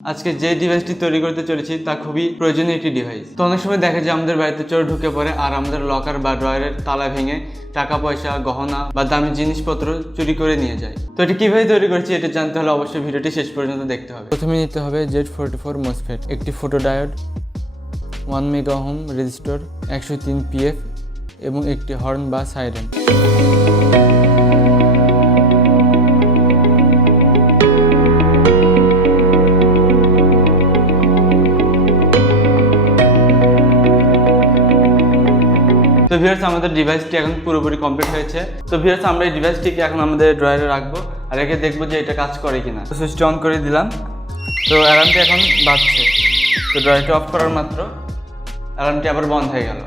আজকে যে ডিভাইসটি তৈরি করতে চলেছি তা খুবই প্রয়োজনীয় একটি ডিভাইস। তো অনেক সময় দেখা যায় আমাদের বাড়িতে চোর ঢুকে পড়ে আর আমাদের লকার বা ড্রয়ারের তালা ভেঙে টাকা পয়সা, গহনা বা দামি জিনিসপত্র চুরি করে নিয়ে যায়। তো এটি কিভাবে তৈরি করেছি এটা জানতে হলে অবশ্যই ভিডিওটি শেষ পর্যন্ত দেখতে হবে। প্রথমে নিতে হবে Z44 মসফেট, একটি photo diode, 1 mega ohm resistor, 103 PF এবং একটি হর্ন বা সাইরেন। তো ভিউয়ার্স, আমাদের ডিভাইসটি এখন পুরোপুরি কমপ্লিট হয়েছে। তো ভিউয়ার্স, আমরা এই ডিভাইসটিকে এখন আমাদের ড্রয়ারে রাখবো আর একে দেখবো যে এটা কাজ করে কিনা। সুইচটি অন করে দিলাম। তো অ্যালার্মটি এখন বাজছে। তো ড্রয়ারটি অফ করার মাত্র অ্যালার্মটি আবার বন্ধ হয়ে গেল।